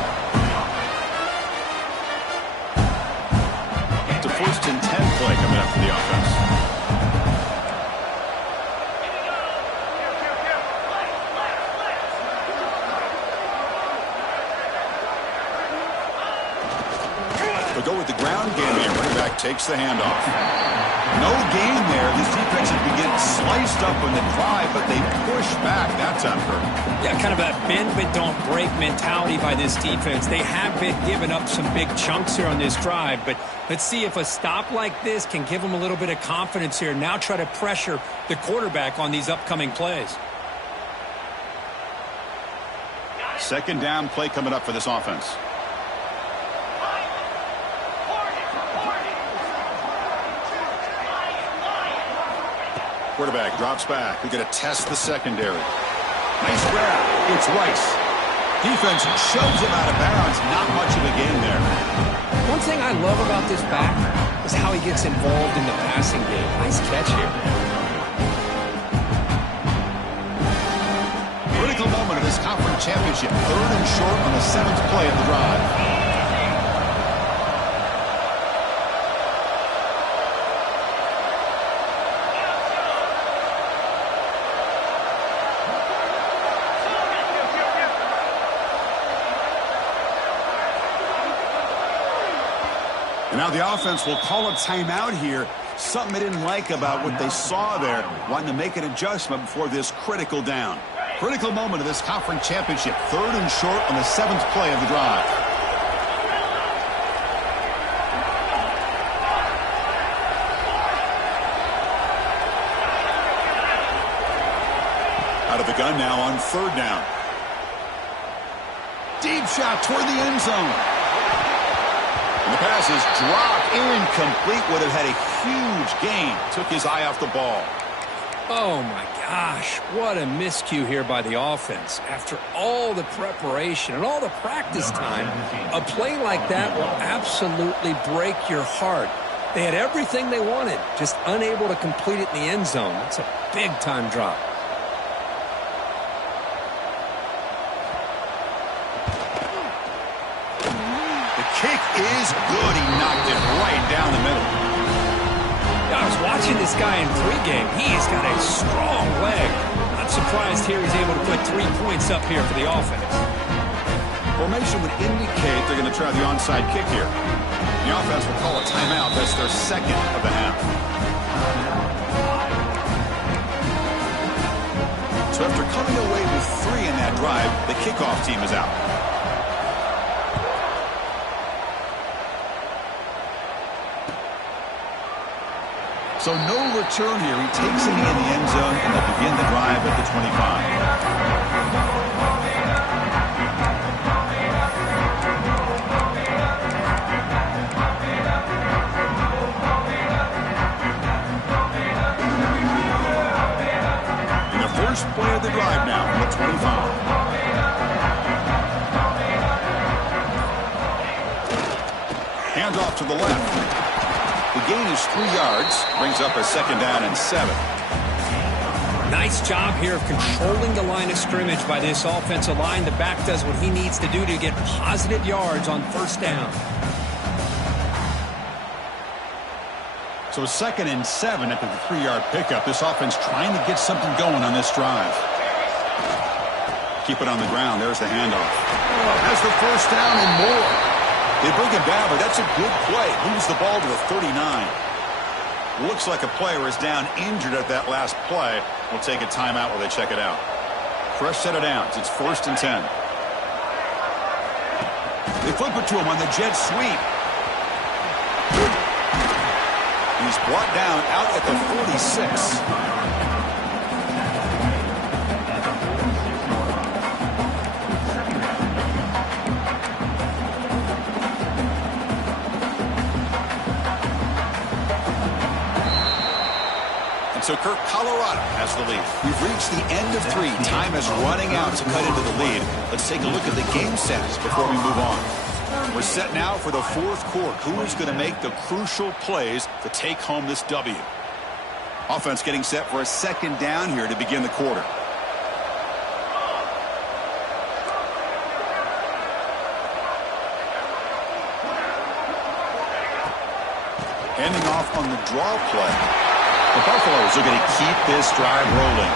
It's a 1st and 10 play coming up for the offense. They'll go with the ground game here. Running back takes the handoff. No gain there. This defense has been getting sliced up on the drive, but they push back that time, Kirk. Yeah, kind of a bend but don't break mentality by this defense. They have been giving up some big chunks here on this drive, but let's see if a stop like this can give them a little bit of confidence here. Now try to pressure the quarterback on these upcoming plays. 2nd down play coming up for this offense. Quarterback drops back. We're going to test the secondary. Nice grab. It's Rice. Defense shoves him out of bounds. Not much of a gain there. One thing I love about this back is how he gets involved in the passing game. Nice catch here. Critical moment of this conference championship. 3rd and short on the 7th play of the drive. And now the offense will call a timeout here. Something they didn't like about what they saw there, wanting to make an adjustment before this critical down. Critical moment of this conference championship. 3rd and short on the 7th play of the drive. Out of the gun now on 3rd down. Deep shot toward the end zone. And the pass is dropped, incomplete. Would have had a huge gain. Took his eye off the ball. Oh, my gosh. What a miscue here by the offense. After all the preparation and all the practice time, a play like that will absolutely break your heart. They had everything they wanted, just unable to complete it in the end zone. It's a big-time drop. Kick is good. He knocked it right down the middle. I was watching this guy in pregame. He's got a strong leg. Not surprised here he's able to put 3 points up here for the offense. Formation would indicate they're going to try the onside kick here. The offense will call a timeout. That's their 2nd of the half. So after coming away with 3 in that drive, the kickoff team is out. So no return here. He takes it in the end zone, and they'll begin the drive at the 25. And the first play of the drive now from the 25. Hands off to the left. The gain is 3 yards, brings up a 2nd down and 7. Nice job here of controlling the line of scrimmage by this offensive line. The back does what he needs to do to get positive yards on 1st down. So 2nd and 7 after the 3-yard pickup. This offense trying to get something going on this drive. Keep it on the ground. There's the handoff. That's the 1st down and more. They bring him down, but that's a good play. Moves the ball to the 39. Looks like a player is down injured at that last play. We'll take a timeout while they check it out. Fresh set of downs. It's 1st and 10. They flip it to him on the jet sweep. He's brought down out at the 46. So Kirk, Colorado has the lead. We've reached the end of 3. Time is running out to cut into the lead. Let's take a look at the game stats before we move on. We're set now for the 4th quarter. Who is going to make the crucial plays to take home this W? Offense getting set for a 2nd down here to begin the quarter. Handing off on the draw play. The Buffaloes are going to keep this drive rolling.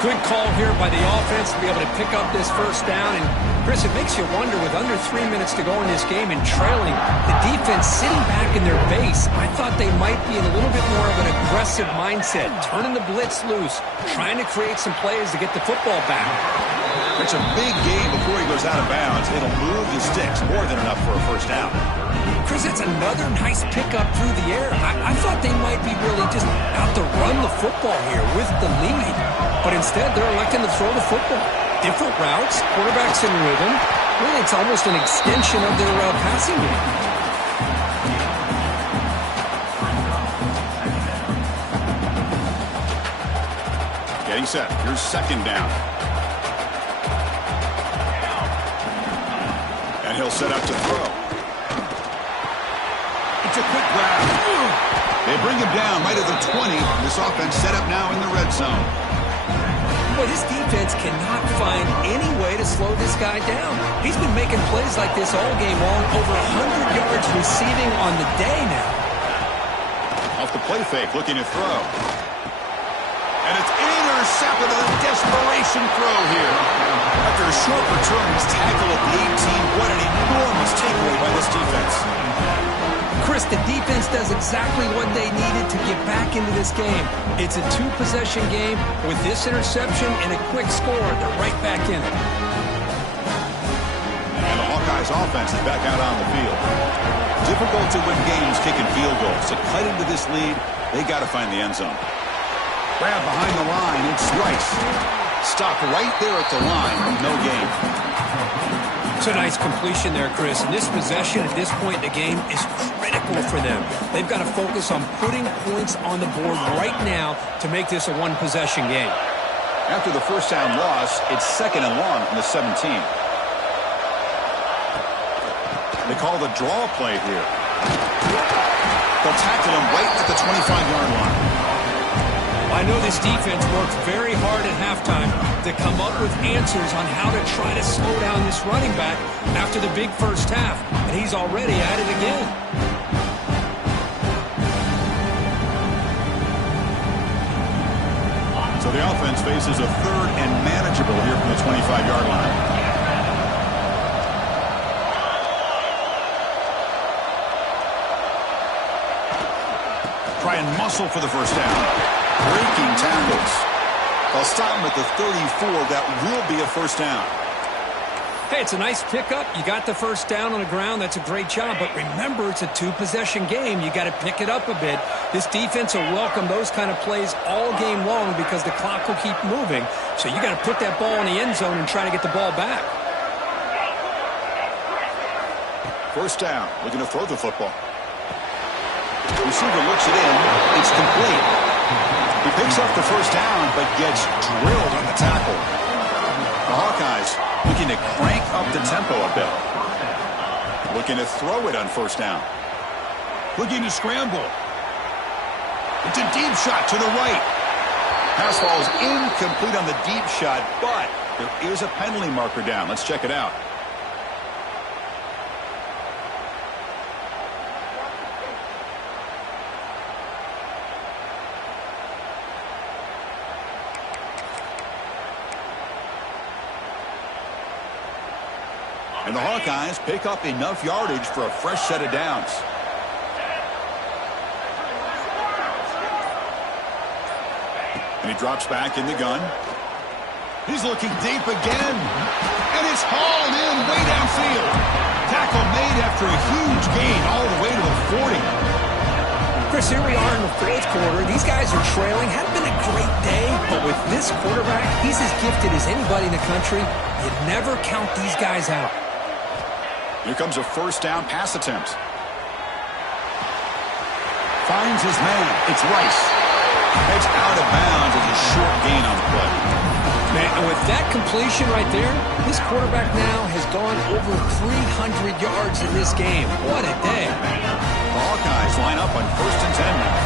Good call here by the offense to be able to pick up this 1st down. And, Chris, it makes you wonder, with under 3 minutes to go in this game and trailing, the defense sitting back in their base. I thought they might be in a little bit more of an aggressive mindset, turning the blitz loose, trying to create some plays to get the football back. It's a big game before he goes out of bounds. It'll move the sticks more than enough for a 1st down. Chris, that's another nice pickup through the air. I thought they might be really just out to run the football here with the lead. But instead, they're electing to throw the football. Different routes, quarterbacks in rhythm. Really, it's almost an extension of their passing game. Getting set. Here's 2nd down. And he'll set up to throw. It's a quick grab. They bring him down right at the 20. This offense set up now in the red zone. Boy, this defense cannot find any way to slow this guy down. He's been making plays like this all game long, over 100 yards receiving on the day now. Off the play fake, looking to throw. And it's intercepted with a desperation throw here. After a short return, he's tackled at the 18. What an enormous takeaway by this defense. Chris, the defense does exactly what they needed to get back into this game. It's a two-possession game. With this interception and a quick score, they're right back in it. And the Hawkeyes offense is back out on the field. Difficult to win games kicking field goals. So cut into this lead, they got to find the end zone. Grab behind the line, it's Rice. Stopped right there at the line, no gain. It's a nice completion there, Chris. And this possession at this point in the game is critical for them. They've got to focus on putting points on the board right now to make this a one-possession game. After the first down loss, it's 2nd and long from the 17. They call the draw play here. They'll tackle him right at the 25-yard line. I know this defense worked very hard at halftime to come up with answers on how to try to slow down this running back after the big first half, and he's already at it again. So the offense faces a 3rd and manageable here from the 25-yard line. Try and muscle for the first down. Breaking tackles. They'll stop him at the 34. That will be a first down. Hey, it's a nice pickup. You got the first down on the ground. That's a great job. But remember, it's a two-possession game. You got to pick it up a bit. This defense will welcome those kind of plays all game long because the clock will keep moving. So you got to put that ball in the end zone and try to get the ball back. First down. Looking to throw the football. Receiver looks it in. It's complete. He picks up the first down, but gets drilled on the tackle. The Hawkeyes looking to crank up the tempo a bit. Looking to throw it on first down. Looking to scramble. It's a deep shot to the right. Pass falls incomplete on the deep shot, but there is a penalty marker down. Let's check it out. And the Hawkeyes pick up enough yardage for a fresh set of downs. And he drops back in the gun. He's looking deep again. And it's hauled in way downfield. Tackle made after a huge gain all the way to the 40. Chris, here we are in the 4th quarter. These guys are trailing. Hadn't been a great day, but with this quarterback, he's as gifted as anybody in the country. You never count these guys out. Here comes a first down pass attempt. Finds his man. It's Rice. Heads out of bounds as a short gain on the play. Man, and with that completion right there, this quarterback now has gone over 300 yards in this game. What a day. The Hawkeyes line up on 1st and 10 now.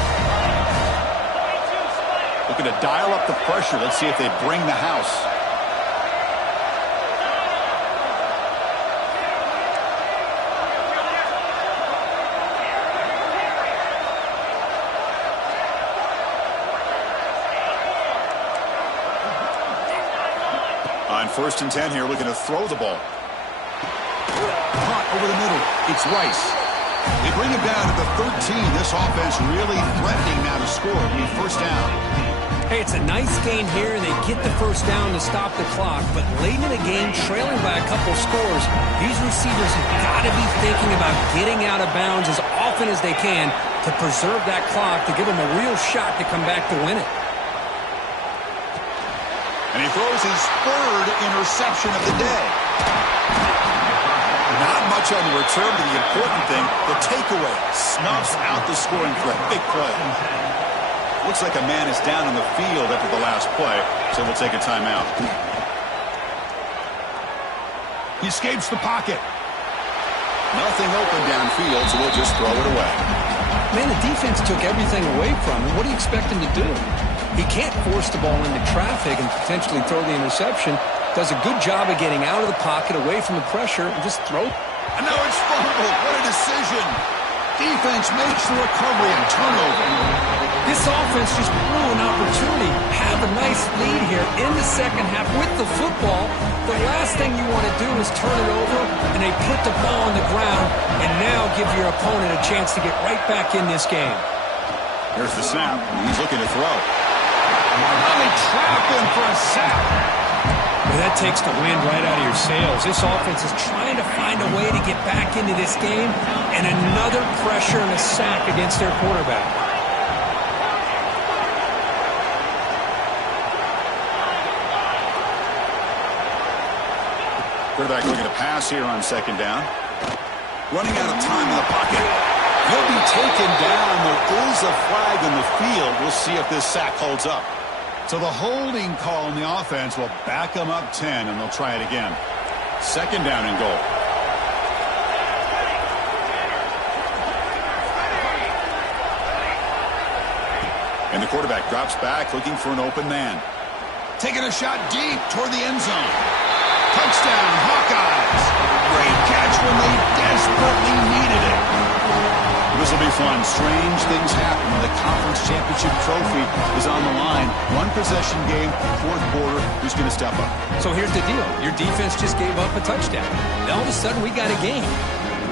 Looking to dial up the pressure. Let's see if they bring the house. On 1st and 10 here, looking to throw the ball. Caught over the middle. It's Rice. They bring him down to the 13. This offense really threatening now to score. Need first down. Hey, it's a nice gain here, and they get the first down to stop the clock. But late in the game, trailing by a couple scores, these receivers have got to be thinking about getting out of bounds as often as they can to preserve that clock, to give them a real shot to come back to win it. And he throws his 3rd interception of the day. Not much on the return, but the important thing, the takeaway, snuffs out the scoring threat. Big play. Looks like a man is down on the field after the last play, so we'll take a timeout. He escapes the pocket. Nothing open downfield, so we'll just throw it away. Man, the defense took everything away from him. What do you expect him to do? He can't force the ball into traffic and potentially throw the interception. Does a good job of getting out of the pocket, away from the pressure, and just throw. And now it's fumbled. What a decision. Defense makes the recovery and turnover. This offense just blew an opportunity. Have a nice lead here in the second half with the football. The last thing you want to do is turn it over, and they put the ball on the ground and now give your opponent a chance to get right back in this game. Here's the snap. He's looking to throw. Let me trap him for a sack. Well, that takes the wind right out of your sails. This offense is trying to find a way to get back into this game, and another pressure and a sack against their quarterback. Quarterback looking to pass here on second down. Running out of time in the pocket. He'll be taken down. There is a flag in the field. We'll see if this sack holds up. So the holding call in the offense will back them up 10, and they'll try it again. Second down and goal. And the quarterback drops back looking for an open man. Taking a shot deep toward the end zone. Touchdown, Hawkeyes. Great catch when they desperately needed it. This will be fun. Strange things happen when the conference championship trophy is on the line. One possession game, fourth quarter. Who's going to step up? So here's the deal. Your defense just gave up a touchdown. Now all of a sudden we got a game.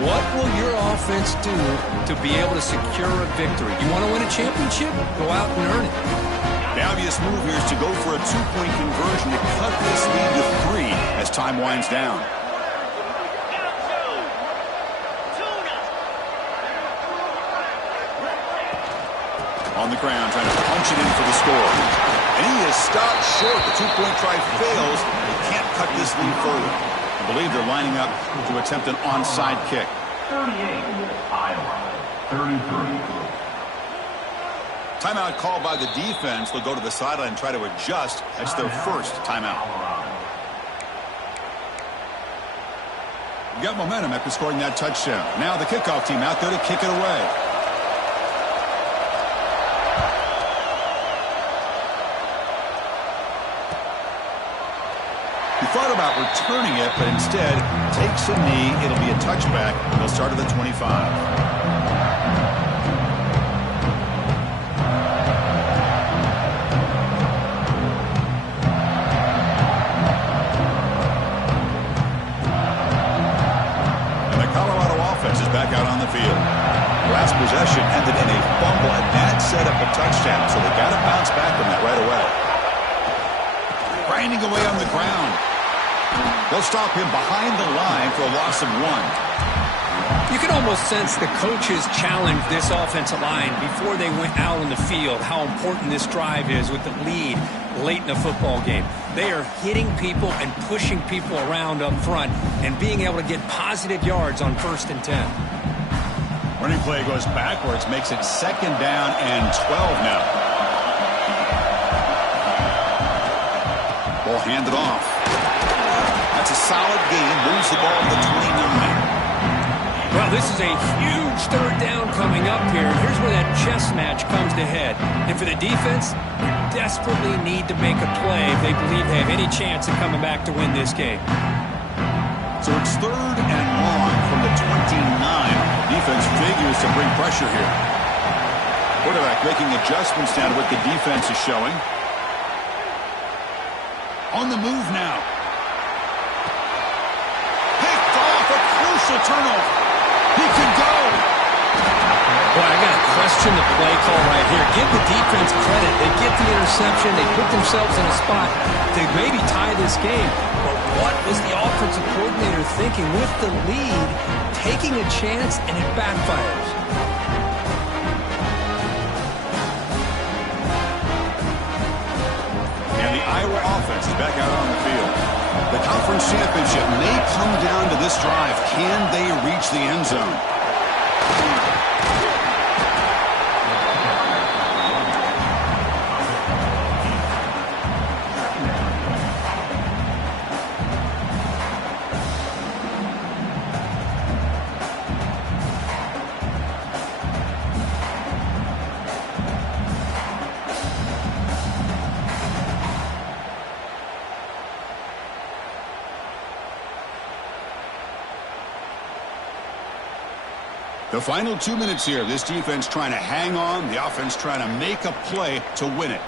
What will your offense do to be able to secure a victory? You want to win a championship? Go out and earn it. The obvious move here is to go for a two-point conversion to cut this lead to 3 as time winds down. On the ground, trying to punch it in for the score. And he is stopped short. The two-point try fails. They can't cut this lead further. I believe they're lining up to attempt an onside kick. 38, Iowa. 33. Timeout called by the defense. They'll go to the sideline and try to adjust. That's their first timeout. Got momentum after scoring that touchdown. Now the kickoff team out there to kick it away. He thought about returning it, but instead takes a knee. It'll be a touchback. They'll start at the 25. Back out on the field. Last possession ended in a fumble, and that set up a touchdown, so they got to bounce back from that right away. Grinding away on the ground. They'll stop him behind the line for a loss of 1. You can almost sense the coaches challenged this offensive line before they went out on the field, how important this drive is with the lead late in the football game. They are hitting people and pushing people around up front and being able to get positive yards on 1st and 10. Running play goes backwards, makes it second down and 12 now. Ball handed off. That's a solid gain. Moves the ball to the 29. Well, this is a huge third down coming up here. Here's where that chess match comes to head. And for the defense, they desperately need to make a play if they believe they have any chance of coming back to win this game. So it's third and long from the 29. Defense figures to bring pressure here. Quarterback making adjustments down to what the defense is showing. On the move now. Picked off, a crucial turnover. He can go. Boy, I got to question the play call right here. Give the defense credit. They get the interception. They put themselves in a spot to maybe tie this game. But what was the offensive coordinator thinking with the lead, taking a chance, and it backfires? And the Iowa offense is back out on the field. The conference championship may come down to this drive. Can they reach the end zone? The final 2 minutes here. This defense trying to hang on. The offense trying to make a play to win it.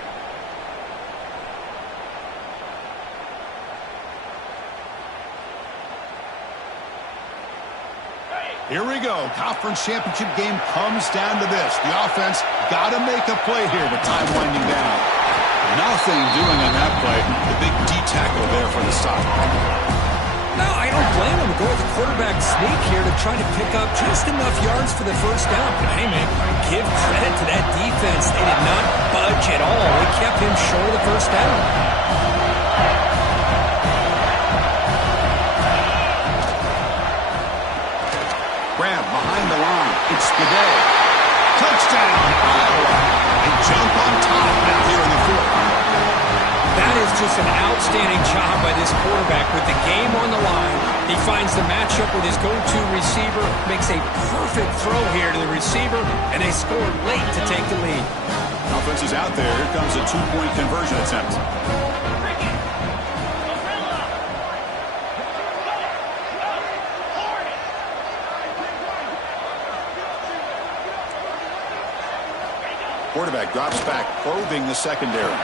Here we go. Conference championship game comes down to this. The offense got to make a play here with time winding down. Nothing doing on that play. The big D tackle there for the stop. No, I don't blame him. Go with the quarterback sneak here to try to pick up just enough yards for the first down. But hey, man, give credit to that defense. They did not budge at all. They kept him short of the first down. Grab behind the line. It's Spade. Touchdown, Iowa. They jump on top now here in the fourth. That is just an outstanding job by this quarterback with the game on the line. He finds the matchup with his go-to receiver, makes a perfect throw here to the receiver, and they score late to take the lead. Offense is out there. Here comes a two-point conversion attempt. Quarterback drops back, probing the secondary.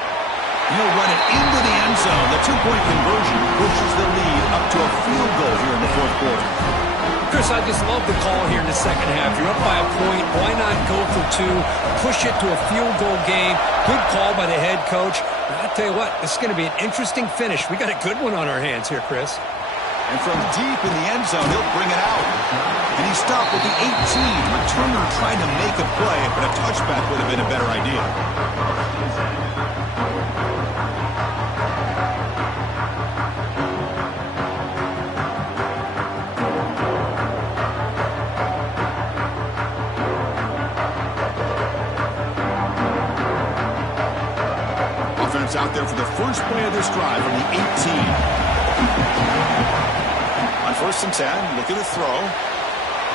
He'll run it into the end zone. The two-point conversion pushes the lead up to a field goal here in the fourth quarter. Chris, I just love the call here in the second half. You're up by a point. Why not go for two? Push it to a field goal game. Good call by the head coach. And I'll tell you what, this is going to be an interesting finish. We got a good one on our hands here, Chris. And from deep in the end zone, he'll bring it out. And he stopped at the 18. Returner trying to make a play, but a touchback would have been a better idea. Offense out there for the first play of this drive from the 18. On 1st and 10, look at the throw.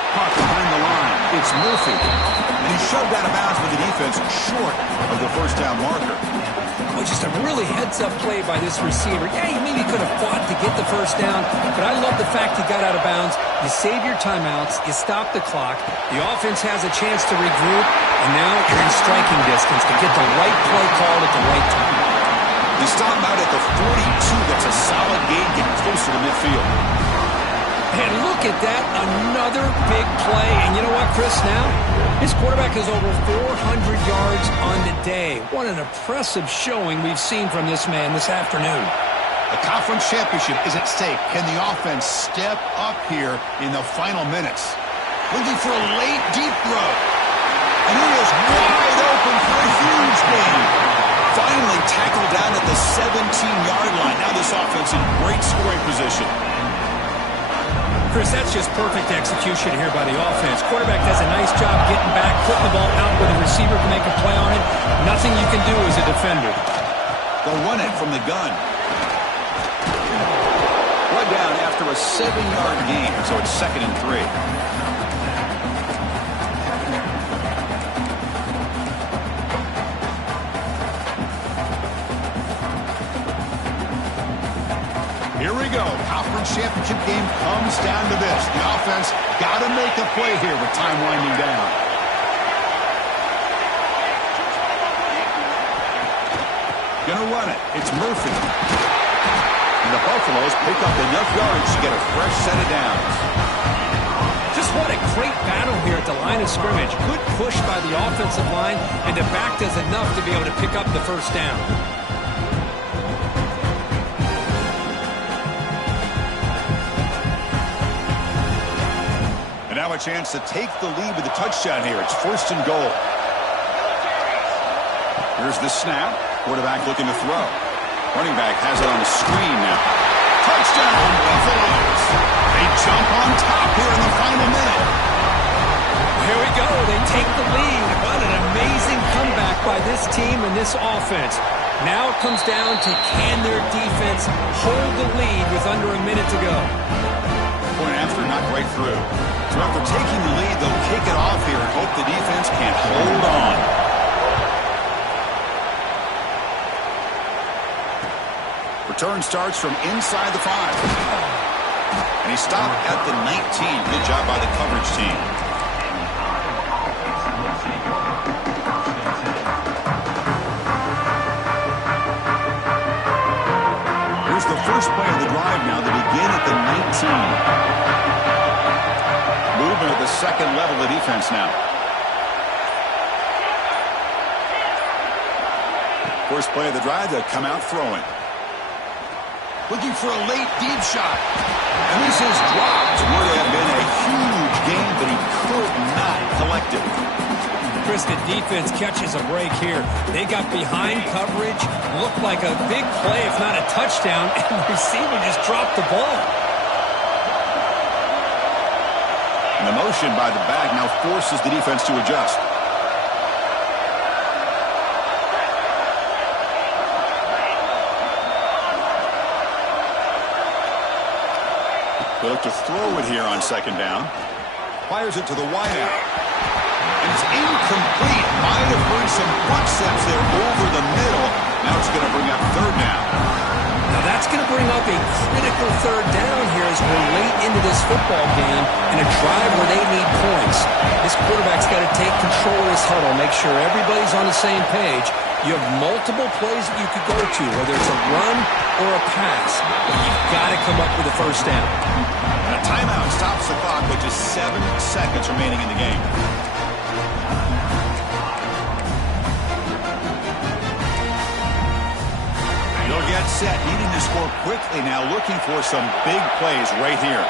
Caught behind the line. It's Murphy. And he's shoved out of bounds with the defense short of the first down marker. Oh, just a really heads-up play by this receiver. Yeah, he maybe could have fought to get the first down, but I love the fact he got out of bounds. You save your timeouts. You stop the clock. The offense has a chance to regroup, and now you're in striking distance to get the right play called at the right time. He stopped out at the 42. That's a solid gain, getting closer to midfield. And look at that, another big play. And you know what, Chris, now? His quarterback is over 400 yards on the day. What an impressive showing we've seen from this man this afternoon. The conference championship is at stake. Can the offense step up here in the final minutes? Looking for a late, deep throw. And he is wide open for a huge gain. Finally tackled down at the 17-yard line. Now this offense in great scoring position. Chris, that's just perfect execution here by the offense. Quarterback does a nice job getting back, putting the ball out where the receiver can make a play on it. Nothing you can do as a defender. They'll run it from the gun. One down after a 7-yard gain, so it's 2nd and 3. Here we go. Conference championship game comes down to this. The offense got to make a play here with time winding down. Gonna run it. It's Murphy. And the Buffaloes pick up enough yards to get a fresh set of downs. Just what a great battle here at the line of scrimmage. Good push by the offensive line, and the back does enough to be able to pick up the first down. Now a chance to take the lead with a touchdown here. It's 1st and goal. Here's the snap. Quarterback looking to throw. Running back has it on the screen now. Touchdown, Buffaloes! They jump on top here in the final minute. Here we go. They take the lead. What an amazing comeback by this team and this offense. Now it comes down to can their defense hold the lead with under a minute to go. Point after, not right through. So after taking the lead, they'll kick it off here and hope the defense can hold on. Return starts from inside the 5. And he stopped at the 19. Good job by the coverage team. first play of the drive now to begin at the 19. Movement at the second level of defense now. First play of the drive to come out throwing. Looking for a late deep shot. And this is dropped. Would have been a huge gain, but he could not collect it. Chris, the defense catches a break here. They got behind coverage, looked like a big play, if not a touchdown, and the receiver just dropped the ball. And the motion by the back now forces the defense to adjust. They look to throw it here on second down. Fires it to the wideout. And it's incomplete. Might have heard some footsteps there over the middle. Now it's going to bring up third down. Now that's going to bring up a critical third down here as we're late into this football game in a drive where they need points. This quarterback's got to take control of this huddle, make sure everybody's on the same page. You have multiple plays that you could go to, whether it's a run or a pass. But you've got to come up with a first down. And a timeout stops the clock with just 7 seconds remaining in the game. He'll get set, needing to score quickly now, looking for some big plays right here.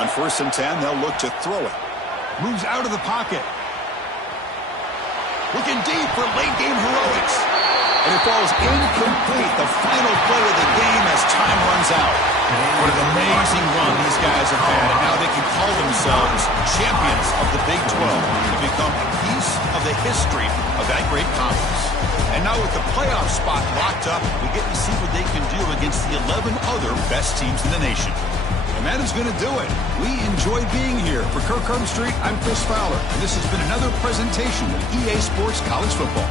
On 1st and 10, they'll look to throw it. Moves out of the pocket. Looking deep for late-game heroics. And it falls incomplete, the final play of the game as time runs out. What an amazing run these guys have had, and now they can call themselves champions of the Big 12 and become a piece of the history of that great conference. And now with the playoff spot locked up, we get to see what they can do against the 11 other best teams in the nation. And that is going to do it. We enjoy being here. For Kirk Herbstreit, I'm Chris Fowler. And this has been another presentation of EA Sports College Football.